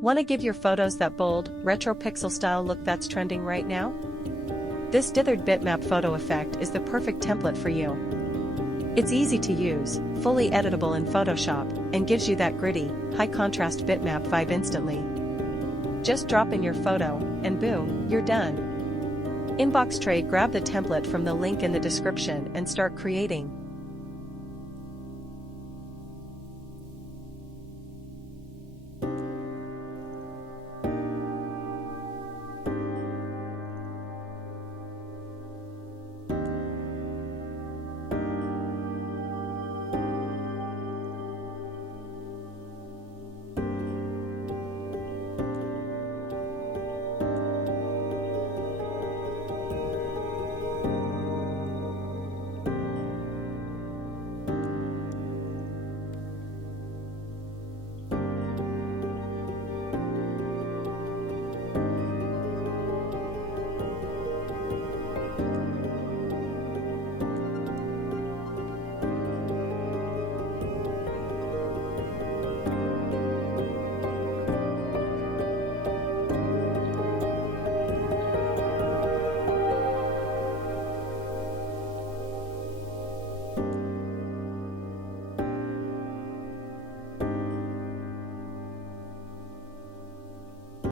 Want to give your photos that bold, retro pixel style look that's trending right now? This Dithered Bitmap photo effect is the perfect template for you. It's easy to use, fully editable in Photoshop, and gives you that gritty, high-contrast bitmap vibe instantly. Just drop in your photo, and boom, you're done. Inbox tray, grab the template from the link in the description and start creating.